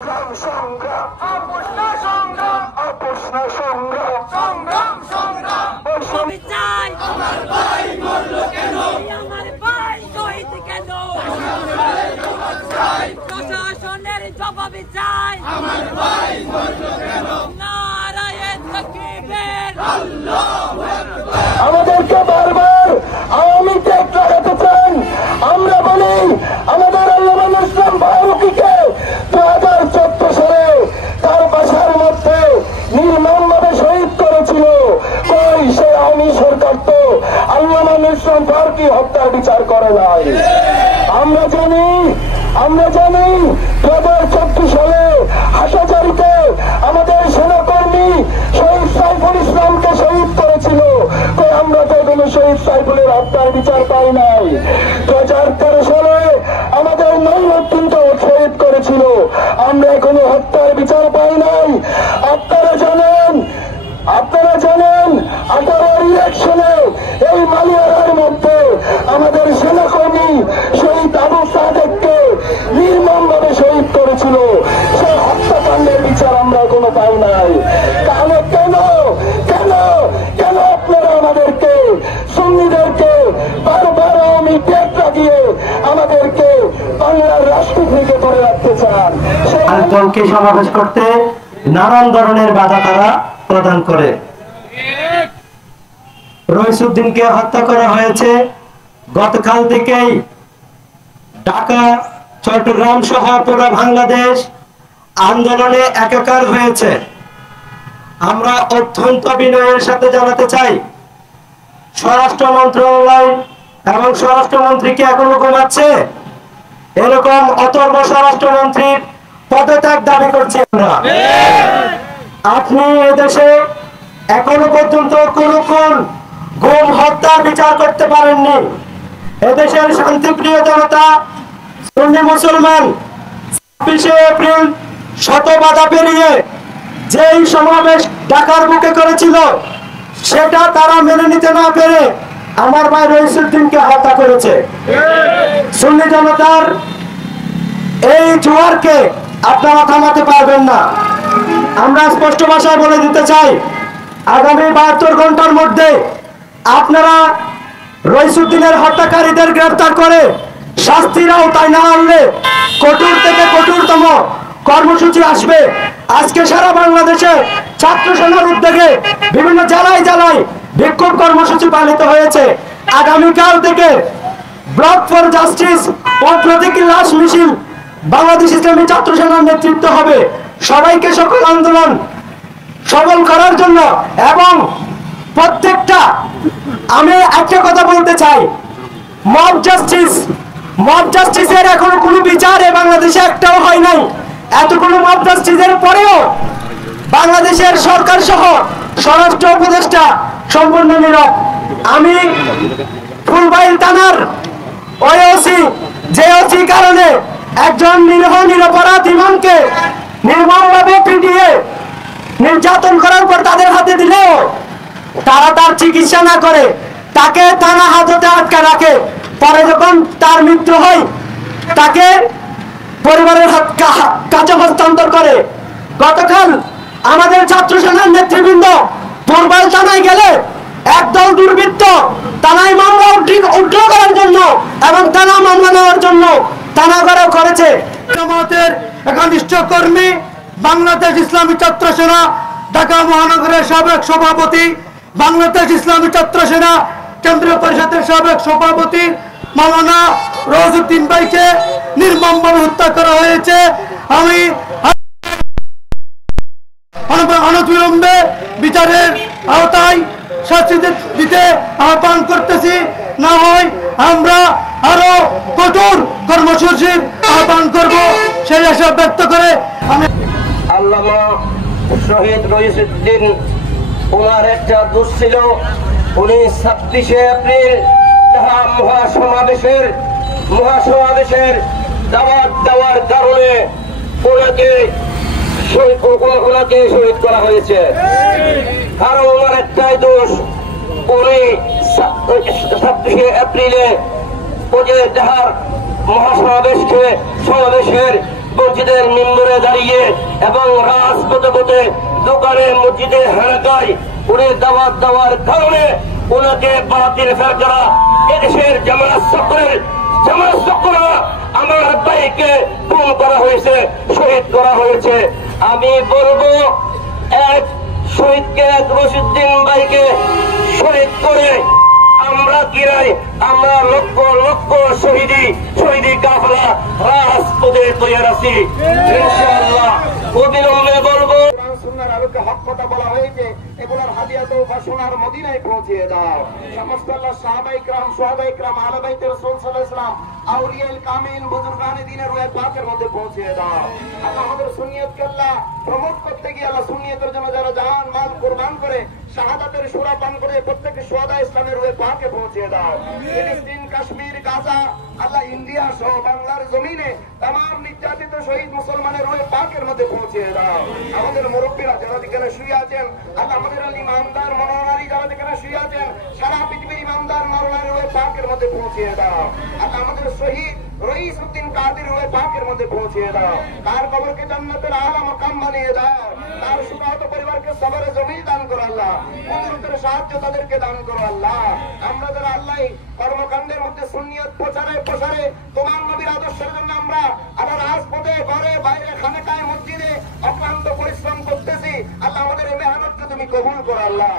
সংগ্রাম আপোষ না সংগ্রাম আপোষ না সংগ্রাম সংগ্রাম সংগ্রাম আমি চাই আমার ভাই মরল কেন আমার ভাই শহীদ কেন প্রশাসনের জবাবে চাই আমার ভাই মরল কেন নারায়ে তাকবীর আল্লাহু আকবার আমাদেরকে বারবার আওয়ামী টেক লাগাতে চান আমরা বলি আমাদের আল্লামা ইসলাম ফারুকীকে 2014 সালে তার বাসার মধ্যে নির্মমভাবে শহীদ করেছিল কই সে আওয়ামী সরকার তো আল্লামা ইসলাম ফারুকী হত্যার বিচার করে নাই আমরা জানি 2014 সালে হাসাজারিতে আমাদের সেনাকর্মী শহীদ সাইফুল ইসলামকে শহীদ করেছিল কই আমরা তো কোনো শহীদ সাইফুলের হত্যার বিচার পাই নাই 2013 সালে আমাদের নৈমুদ্দিনকে শহীদ করেছিল আমরা কোনো হত্যার বিচার পাই নাই আপনারা জানেন 18 ইলেকশনে এই মালিয়ারার মধ্যে আমাদের সেনাকর্মী শহীদ আবু সাদেককে নির্মমভাবে শহীদ করেছিল সেই হত্যাকাণ্ডের বিচার আমরা কোনো পাই নাই তাহলে কেন আপনারা আমাদেরকে সুন্নিদেরকে বারবার আওয়ামী টেক লাগিয়ে আমাদেরকে বাংলার রাষ্ট্র থেকে ধরে রাখতে চান দলকে সমাবেশ করতে নানান ধরনের বাধা তারা প্রদান করে রইসুদ্দিনকে হত্যা করা হয়েছে গতকাল থেকেই ঢাকা চট্টগ্রাম সহ পুরো বাংলাদেশ আন্দোলনে একাকার হয়েছে আমরা অত্যন্ত বিনয়ের সাথে জানাতে চাই স্বরাষ্ট্র মন্ত্রণালয় এবং স্বরাষ্ট্রমন্ত্রীকে এখনো ঘুমাচ্ছে এরকম অতর্ব স্বরাষ্ট্রমন্ত্রীর পদত্যাগ দাবি করছি আমরা আপনি এদেশে এখনো পর্যন্ত কোন গুম হত্যার বিচার করতে পারেননি এদেশের শান্তিপ্রিয় জনতা সুন্নি মুসলমান 26 এপ্রিল শত বাধা পেরিয়ে যেই সমাবেশ ঢাকার বুকে করেছিল সেটা তারা মেনে নিতে না পেরে আমার ভাই রইসুদ্দিনকে হত্যা করেছে সুন্নি জনতার এই জোয়ারকে আপনারা থামাতে পারবেন না আমরা স্পষ্ট ভাষায় বলে দিতে চাই আগামী 72 ঘন্টার মধ্যে আপনারা রইসুদ্দিনের হত্যাকারীদের গ্রেফতার করে শাস্তির আওতায় না আনলে কঠোর থেকে কঠোরতম কর্মসূচি আসবে আজকে সারা বাংলাদেশে ছাত্র সেনার উদ্যোগে বিভিন্ন জেলায় বিক্ষোভ কর্মসূচি পালিত হয়েছে আগামীকাল থেকে ব্লক ফর জাস্টিস ও প্রতীকী লাশ মিছিল বাংলাদেশ ইসলামী ছাত্র সেনার নেতৃত্ব হবে সবাইকে সকল আন্দোলন সবল করার জন্য এবং প্রত্যেকটা আমি একটা কথা বলতে চাই মব জাস্টিসের এখনো কোনো বিচার বাংলাদেশে একটাও হয় নাই এতগুলো মব জাস্টিসের পরেও বাংলাদেশের সরকার সহ স্বরাষ্ট্র উপদেষ্টা সম্পূর্ণ নীরব আমি ফুলবাইল থানার ওসি কারণে একজন নিরপরাধ ইমামকে নির্মমভাবে পিটিয়ে নির্যাতন করার পর তাদের হাতে দিলেও তারা তার চিকিৎসা না করে তাকে থানা হাজতে আটকা রাখে পরে যখন তার মৃত্যু হয় তাকে পরিবারের কাছে হস্তান্তর করে গতকাল আমাদের ছাত্র সেনার নেতৃবৃন্দ ফুলবাইল থানায় গেলে একদল দুর্বৃত্ত থানায় মামলা উদ্ধার করার জন্য এবং থানা মামলা নেওয়ার জন্য থানাঘেরাও করেছে জামাতের একনিষ্ঠ কর্মী বাংলাদেশ ইসলামী ছাত্র সেনা ঢাকা মহানগরের সাবেক সভাপতি বাংলাদেশ ইসলামী ছাত্র সেনা কেন্দ্রীয় পরিষদের সাবেক সভাপতি মাওলানা রওয়াজউদ্দিন ভাইকে নির্মমভাবে হত্যা করা হয়েছে আমি অনতিবিলম্বে বিচারের আওতায় শাস্তি দিতে আহ্বান করতেছি না হয় আমরা আরো কঠোর কর্মসূচির আহ্বান করব সেই আশা ব্যক্ত করে আমি আল্লামা শহীদ রইসুদ্দিন ওনার একটা দোষ ছিল উনি 26 এপ্রিল ঢাকা মহাসমাবেশের দাওয়াত দেওয়ার কারণে ওনাকে শহীদ করা হয়েছে কারণ ওনার একটাই দোষ উনি 26 এপ্রিলে ঢাকার সমাবেশের মসজিদের মিম্বরে দাঁড়িয়ে এবং রাজপথে পথে দোকানে মসজিদে হানাকায় উনি দাওয়াত দেওয়ার কারণে ওনাকে বাতিল ফেরকারা এদেশের জামাত চক্ররা আমার ভাইকে খুন করা হয়েছে, শহীদ করা হয়েছে। আমি বলবো এক শহীদকে, এক রশিদুদ্দিন ভাইকে শহীদ করে আমরা কিরাই, আমরা লক্ষ লক্ষ শহীদি কাফেলা রাজপথে তৈরি আছি ইনশাআল্লাহ। অবিলম্বে বলবো সুন্নাহর আলোকে হক কথা বলা হয়েছে, এগুলোর হাদিয়া তো সোনার মদিনায় পৌঁছিয়ে দাও। সমস্ত আল্লাহ সাহাবায়ে কিরাম, সুহাদায়ে কিরাম, আহলে বাইতে রাসূল সাল্লাল্লাহু আলাইহি ওয়াসাল্লাম, আউলিয়ায়ে কামিল, বুজুর্গানে দ্বীনের রূহে পাকের মধ্যে পৌঁছিয়ে দাও। আল্লাহ আমাদের সুন্নিয়তকে আল্লাহ প্রমোট করতে গিয়ে আল্লাহ সুন্নিয়তের জন্য যারা জান মাল কুরবান করে শাহাদাতের সূরা পান করে প্রত্যেককে সুহাদা ইসলামের রূহে পাকে পৌঁছিয়ে দাও। ফিলিস্তিন, কাশ্মীর, গাজা, আল্লাহ ইন্ডিয়া সহ বাংলার জমিনে तमाम নির্যাতিত শহীদ মুসলমানের রূহে পাকের মধ্যে পৌঁছিয়ে দাও। আমাদের মুরব্বীরা যারা যেখানে শুয়ে আছেন, আল্লাহ আমাদের ইমানদার মনোনারী যারা যেখানে শুয়ে আছেন, সারা পৃথিবীর ইমানদার নরনারী রূহে পাকের মধ্যে পৌঁছিয়ে দাও। আল্লাহ আমাদের শহীদ রইসউদ্দিন কাদের রূহে পাকের মধ্যে পৌঁছিয়ে দাও। তার কবরকে জান্নাতের আলা মাকাম বানিয়ে দাও। তার সুখাহত পরিবারকে সবরে জমিন দান করো আল্লাহ, কুদরতের সাহায্য তাদেরকে দান করো আল্লাহ। আমরা যারা আল্লাহ কর্মকাণ্ডের মধ্যে সুন্নিয়ত প্রসারে তোমার নবীর আদর্শের জন্য আমরা আল্লাহ রাজপথে, ঘরে, বাইরে, খানেকায়, মসজিদে অক্লান্ত পরিশ্রম করতেছি, আল্লাহ আমাদের এই মেহনতকে তুমি কবুল করো আল্লাহ।